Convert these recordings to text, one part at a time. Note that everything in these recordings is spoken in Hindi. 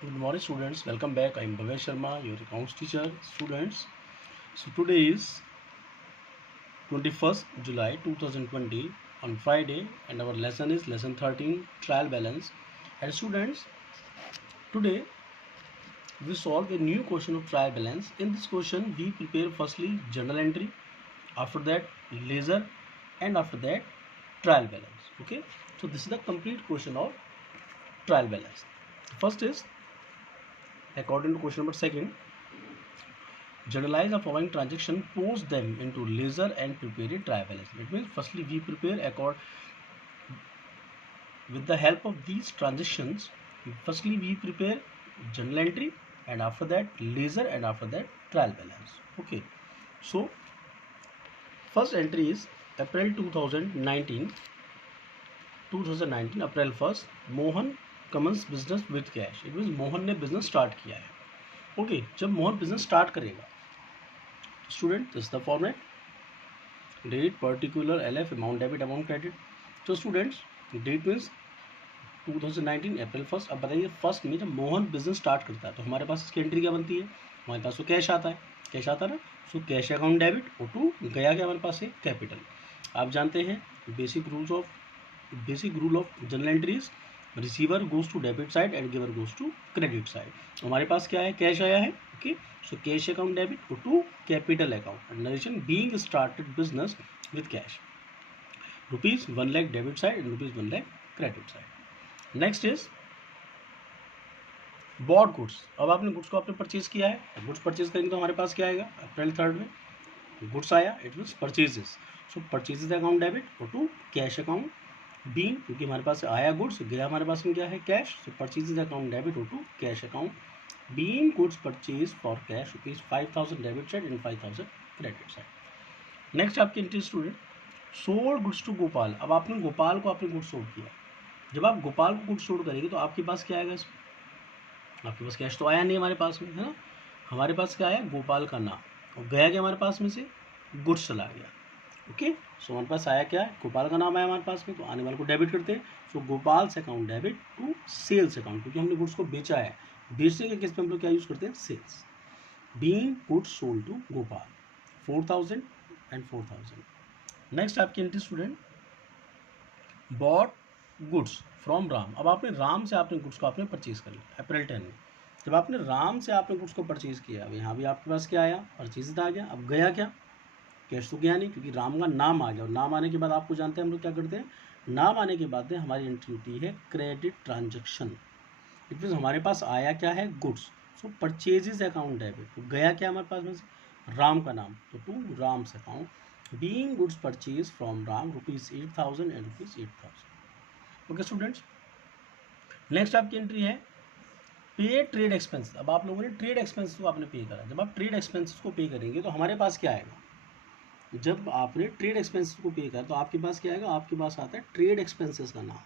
Good morning, students. Welcome back. I am Bhavesh Sharma, your accounts teacher. Students, so today is 21st July 2020 on Friday, and our lesson is lesson 13, trial balance. And students, today we solve a new question of trial balance. In this question, we prepare firstly journal entry, after that ledger, and after that trial balance. Okay, so this is the complete question of trial balance. First is according to question number second. Generalize the following transaction, post them into ledger and prepare a trial balance. It means firstly we prepare with the help of these transactions. Firstly we prepare journal entry and after that ledger and after that trial balance. Okay, so first entry is April 2019 April 1st Mohan commences business with cash. It means Mohan ने बिजनेस स्टार्ट किया है. ओके, जब मोहन बिजनेस स्टार्ट करेगा student this the format date particular LF amount debit amount credit. तो students date means 2019 April 1st. अब बताइए फर्स्ट में जब मोहन बिजनेस स्टार्ट करता है तो हमारे पास इसकी एंट्री क्या बनती है. हमारे पास तो कैश आता है, कैश आता है ना. सो कैश अकाउंट डेबिट और टू गया क्या हमारे पास है कैपिटल. आप जानते हैं basic rule of journal entries. Receiver goes to debit side and giver goes to credit side. हमारे पास क्या है, कैश आया है. Okay, so cash account debit to capital account. Narration being started business with cash. ₹1 lakh debit side and ₹1 lakh credit side. Next is bought goods. अब आपने गुड्स को आपने परचेज किया है. गुड्स परचेज करेंगे तो हमारे पास क्या आएगा, अप्रैल 3rd में गुड्स आया. It means purchases. So purchases account debit और टू कैश अकाउंट बीइंग, क्योंकि हमारे पास आया गुड्स, गया हमारे पास में क्या है cash. So purchases account debit और to cash account being goods purchase for cash ₹5,000 debit side and 5,000 credit side. Next आपकी entry student sold goods to Gopal. अब आपने गोपाल को आपने गुड्स सोल्ड किया. जब आप गोपाल को गुड्स सोल्ड करेंगे तो आपके पास क्या आएगा, आपके पास कैश तो आया नहीं हमारे पास में, है ना. हमारे पास क्या आया, गोपाल का नाम, और गया क्या हमारे पास में से गुड्स चला गया. ओके, सो हमारे पास आया क्या है, गोपाल का नाम आया हमारे पास में, तो आने वाले को डेबिट करते हैं. सो गोपाल से account debit to sales account, क्योंकि हमने गुड्स को बेचा है. बेचने के केस में हम लोग क्या यूज करते हैं, sales. Being goods sold to Gopal 4,000 and 4,000. Next आपकी entry student bought goods from Ram. अब आपने राम से आपने गुड्स को आपने परचेज कर लिया अप्रैल 10 में. जब आपने राम से आपने गुड्स को परचेज किया, अब यहाँ भी आपके पास क्या आया, परचेज आ गया. अब गया क्या, कैश तो गया नहीं, क्योंकि राम का नाम आ गया. और नाम आने के बाद आपको जानते हैं हम लोग क्या करते हैं, नाम आने के बाद में हमारी एंट्री होती है क्रेडिट ट्रांजेक्शन. इट मीन्स हमारे पास आया क्या है, गुड्स. सो परचेजेज अकाउंट डेबिट. तो गया क्या हमारे पास में से, राम का नाम, तो to Ram's account being goods purchase from Ram ₹8,000 and ₹8,000. Okay students, next आपकी एंट्री है पे ट्रेड एक्सपेंस. अब आप लोगों ने ट्रेड एक्सपेंस को आपने पे करा. जब आप ट्रेड एक्सपेंसेस को पे करेंगे तो हमारे पास क्या आएगा, जब आपने ट्रेड एक्सपेंसेस को पे करा तो आपके पास क्या आएगा, आपके पास आता है ट्रेड एक्सपेंसेस का नाम.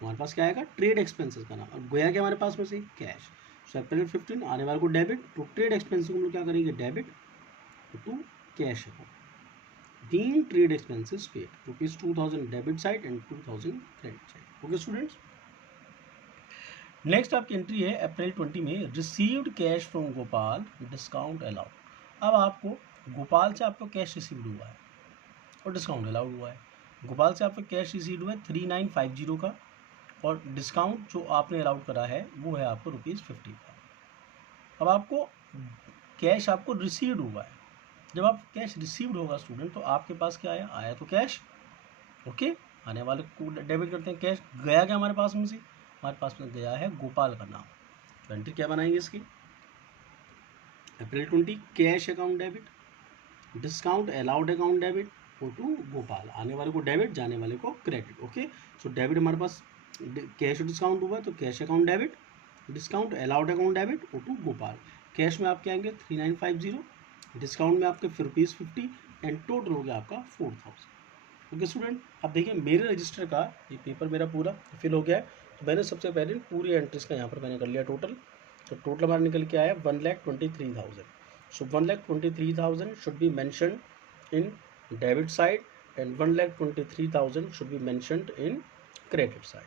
हमारे पास क्या आएगा, ट्रेड एक्सपेंसेस का नाम. अब गया क्या हमारे पास में से, कैश. सो अप्रैल 15 आने वाले को डेबिट. तो ट्रेड एक्सपेंसेस को हम लोग क्या करेंगे, debit to cash account being trade expenses paid ₹2,000 debit side and 2,000 credit side. Okay students, next आपकी एंट्री है अप्रैल 20 में received cash from Gopal discount allowed. अब आपको गोपाल से आपको कैश रिसीव्ड हुआ है और डिस्काउंट अलाउड हुआ है. गोपाल से आपको कैश रिसीव्ड हुआ है 3,950 का, और डिस्काउंट जो आपने अलाउड करा है वो है आपको ₹50 का. अब आपको कैश आपको रिसीव्ड हुआ है. जब आप कैश रिसीव्ड होगा स्टूडेंट तो आपके पास क्या आया, आया तो कैश. ओके, आने वाले को डेबिट करते हैं. कैश गया क्या हमारे पास में से, हमारे पास में गया है गोपाल का नाम. तो एंट्री क्या बनाएंगे इसकी, अप्रैल 20 cash account debit, discount allowed account debit और टू गोपाल. आने वाले को डेबिट, जाने वाले को क्रेडिट. ओके, सो डेबिट हमारे पास कैश डिस्काउंट हुआ है तो cash account debit, discount allowed account debit और टू गोपाल. कैश में आपके आएंगे 3,950, डिस्काउंट में आपके ₹50 एंड टोटल हो गया आपका 4,000. ओके स्टूडेंट, अब देखिए मेरे रजिस्टर का ये पेपर मेरा पूरा फिल हो गया है. तो मैंने सबसे पहले पूरी एंट्रीज का यहाँ पर मैंने कर लिया टोटल. तो टोटल हमारा निकल के आया 1,23,000. सो 1,23,000 should be mentioned in debit side and 1,23,000 should be mentioned in credit side.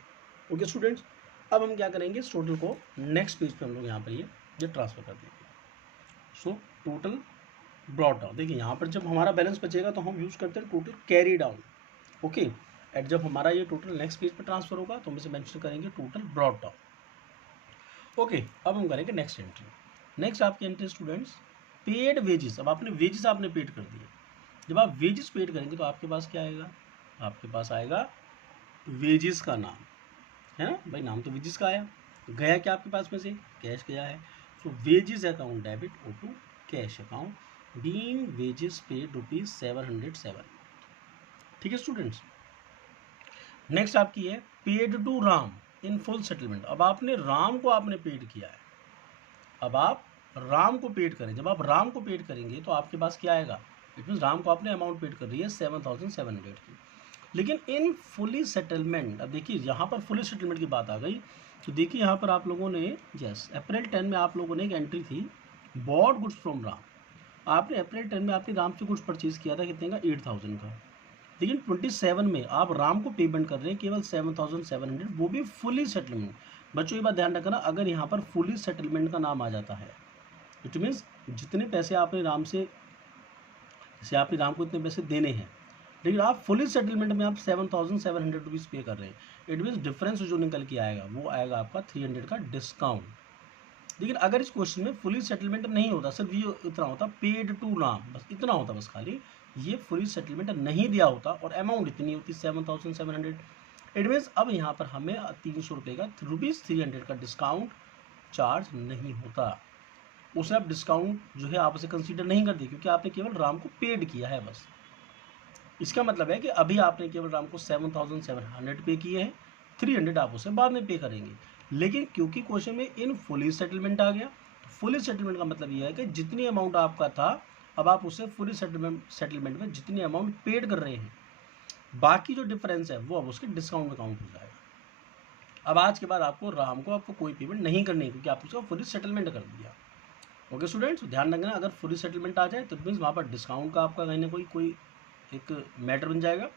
Okay students, अब हम क्या करेंगे, इस टोटल को नेक्स्ट पेज पे हम लोग यहाँ पर ये ट्रांसफर कर देंगे। सो टोटल ब्रॉट डाउन, देखिए यहाँ पर जब हमारा बैलेंस बचेगा तो हम यूज़ करते हैं total carry down. Okay, and जब हमारा ये टोटल नेक्स्ट पेज पे ट्रांसफर होगा तो हम इसे मेंशन करेंगे टोटल ब्रॉट डाउन। ओके, अब हम करेंगे नेक्स्ट एंट्री। नेक्स्ट आपकी एंट्री स्टूडेंट्स पेड वेजेस। अब आपने वेजेस आपने पेड कर दिए, जब आप वेजेस पेड करेंगे तो आपके पास क्या आएगा, आपके पास आएगा वेजेस का नाम, है ना भाई, नाम तो वेजेस का आया, गया क्या आपके पास में से, कैश गया है। सो वेजेस अकाउंट डेबिट ओ to cash account being wages paid ₹707। ठीक है स्टूडेंट्स। नेक्स्ट आपकी है paid to Ram in full settlement. अब आपने राम को आपने पेड किया है, अब आप राम को पेड करें, जब आप राम को पेड करेंगे तो आपके पास क्या आएगा, इट मीन राम को आपने अमाउंट पेड कर रही है 7,700 की, लेकिन इन फुली सेटलमेंट। अब देखिए यहाँ पर फुली सेटलमेंट की बात आ गई, तो देखिए यहाँ पर आप लोगों ने यस अप्रैल 10 में आप लोगों ने एक एंट्री थी बॉट गुड्स फ्रॉम राम। आपने अप्रैल 10 में आपने राम से गुड्स परचेज किया था कितने का, 8,000 का, लेकिन 27 में आप राम को पेमेंट कर रहे हैं केवल 7,700, वो भी फुली सेटलमेंट। बच्चों ये बात ध्यान रखना, अगर यहाँ पर फुली सेटलमेंट का नाम आ जाता है इट मीन्स जितने पैसे आपने राम से, जैसे आपने राम को इतने पैसे देने हैं, लेकिन आप फुली सेटलमेंट में आप 7,700 रुपीज़ पे कर रहे हैं, इट मीन्स डिफरेंस जो निकल के आएगा वो आएगा आपका 300 का डिस्काउंट। लेकिन अगर इस क्वेश्चन में फुली सेटलमेंट नहीं होता, सिर्फ ये इतना होता पेड टू राम, बस इतना होता, बस खाली ये फुली सेटलमेंट नहीं दिया होता और अमाउंट इतनी होती 7,700, इट मीन्स अब यहाँ पर हमें 300 रुपये का ₹300 का डिस्काउंट चार्ज नहीं होता। उसे आप डिस्काउंट जो है आप उसे कंसीडर नहीं करते, क्योंकि आपने केवल राम को पेड किया है बस। इसका मतलब है कि अभी आपने केवल राम को 7,700 पे किए हैं, 300 आप उसे बाद में पे करेंगे। लेकिन क्योंकि क्वेश्चन में इन फुली सेटलमेंट आ गया, तो फुली सेटलमेंट का मतलब यह है कि जितनी अमाउंट आपका था अब आप उसे फुली सेटलमेंट में जितनी अमाउंट पेड कर रहे हैं, बाकी जो डिफरेंस है वो अब उसके डिस्काउंट में काउंट हो जाएगा। अब आज के बाद आपको कोई पेमेंट नहीं करनी है, क्योंकि आपने उसका फुली सेटलमेंट कर दिया। ओके स्टूडेंट्स, ध्यान रखना, अगर फुली सेटलमेंट आ जाए तो मीन्स वहाँ पर डिस्काउंट का आपका कहीं ना कोई एक मैटर बन जाएगा,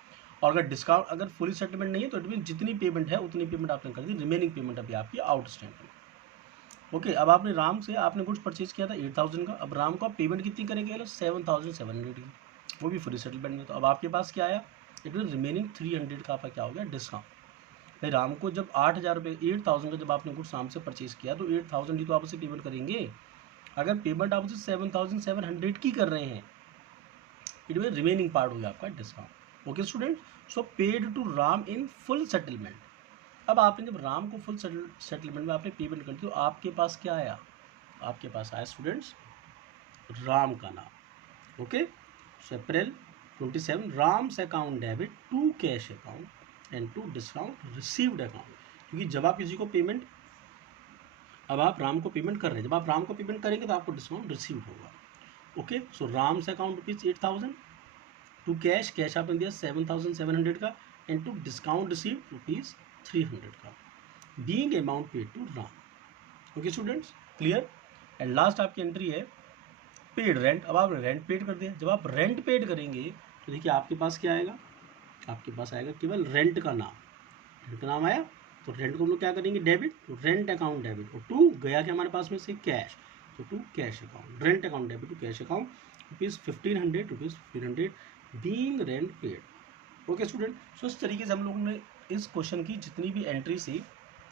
और अगर फुली सेटलमेंट नहीं है तो इट मीन जितनी पेमेंट है उतनी पेमेंट आपने कर दी, रिमेनिंग पेमेंट अभी आपकी आउटस्टैंडिंग। ओके, अब आपने राम से आपने गुड्स परचेज किया था 8,000 का, अब राम को आप पेमेंट कितनी करेंगे, 7,700 की, वो भी फुली सेटलमेंट में। तो अब आपके पास क्या आया, इट मीन रिमेनिंग 300 का आपका क्या हो गया, डिस्काउंट। भाई राम को जब 8,000 रुपये 8,000 का जब आपने गुड्स राम से परचेज किया तो 8,000 ही तो आप उसे पेमेंट करेंगे। अगर पेमेंट आप उसे 7,700 की कर रहे हैं, इट मीन रिमेनिंग पार्ट हो गया आपका discount. Okay student, so paid to Ram in full settlement. अब आपने जब राम को फुल सेटलमेंट में आपने पेमेंट कर दी तो आपके पास क्या आया, आपके पास आया स्टूडेंट्स राम का नाम। Okay, so April 27 Ram's account debit to cash account and to discount received account, क्योंकि जब आप किसी को पेमेंट, अब आप राम को पेमेंट कर रहे हैं, जब आप राम को पेमेंट करेंगे तो आपको डिस्काउंट रिसीव होगा। Okay, so Ram's account ₹8,000 to cash आपने दिया 7,700 का, एंड टू डिस्काउंट रिसीव ₹300 का, being amount paid to Ram. Okay students, clear. And last आपकी एंट्री है पेड रेंट। अब आपने रेंट पेड कर दिया, जब आप रेंट पेड करेंगे तो देखिए आपके पास क्या आएगा, आपके पास आएगा केवल रेंट का नाम, रेंट का नाम आया तो रेंट को हम लोग क्या करेंगे, डेबिट, तो रेंट अकाउंट डेबिट, और टू गया कि हमारे पास में से कैश, तो to cash account, rent account debit to cash account ₹1,500 being rent paid. Okay student, so इस तरीके से हम लोगों ने इस क्वेश्चन की जितनी भी एंट्री थी,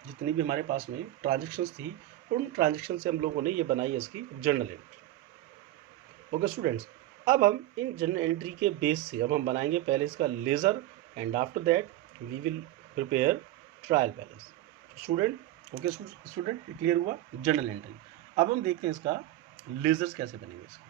जितनी भी हमारे पास में ट्रांजेक्शन्स थी, उन ट्रांजेक्शन से हम लोगों ने ये बनाई है इसकी जर्नल एंट्री। ओके स्टूडेंट्स, अब हम इन जर्नल एंट्री के बेस से अब हम बनाएंगे पहले इसका ledger, and after that we will prepare trial balance. Student, okay student, clear हुआ जर्नल एंट्री। अब हम देखते हैं इसका लेजर्स कैसे बनेंगे इसका।